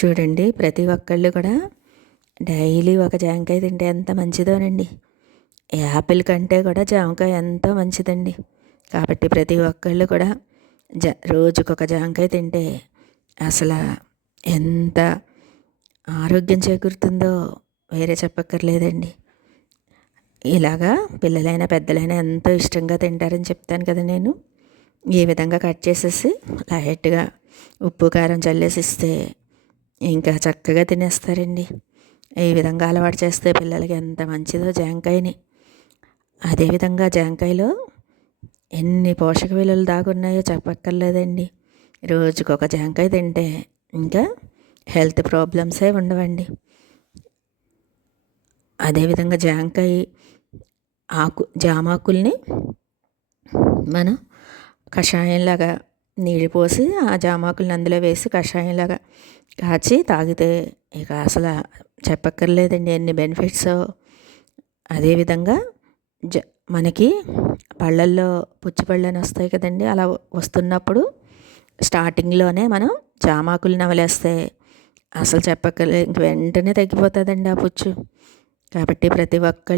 చూడండి ప్రతి ఒక్కళ్ళు కూడా డైలీ ఒక జామకాయ తింటే ఎంత మంచిదోనండి. యాపిల్ కంటే కూడా జామకాయ ఎంతో మంచిదండి. కాబట్టి ప్రతి ఒక్కళ్ళు కూడా జ రోజుకొక జామకాయ తింటే అసలు ఎంత ఆరోగ్యం చేకూరుతుందో వేరే చెప్పక్కర్లేదండి. ఇలాగా పిల్లలైనా పెద్దలైనా ఎంతో ఇష్టంగా తింటారని చెప్తాను కదా నేను. ఈ విధంగా కట్ చేసేసి లైట్గా ఉప్పు కారం చల్లేసిస్తే ఇంకా చక్కగా తినేస్తారండి. ఈ విధంగా అలవాటు చేస్తే పిల్లలకి ఎంత మంచిదో జాంకాయని. అదేవిధంగా జాంకాయలో ఎన్ని పోషక విలువలు దాగున్నాయో చెప్పక్కర్లేదండి. రోజుకొక ఒక జాంకాయ తింటే ఇంకా హెల్త్ ప్రాబ్లమ్సే ఉండవండి. అదేవిధంగా జాంకాయ ఆకు జామాకుల్ని మనం కషాయంలాగా నీళ్ళు పోసి ఆ జామాకులను అందులో వేసి కషాయంలాగా కాచి తాగితే ఇక అసలు చెప్పక్కర్లేదండి ఎన్ని బెనిఫిట్స్. అదేవిధంగా జ మనకి పళ్ళల్లో పుచ్చి పళ్ళని వస్తాయి కదండి అలా వస్తున్నప్పుడు స్టార్టింగ్లోనే మనం జామాకులు నవలేస్తే అసలు చెప్పక్కర్లేదు ఇంక వెంటనే తగ్గిపోతుందండి ఆ పుచ్చు. కాబట్టి ప్రతి ఒక్క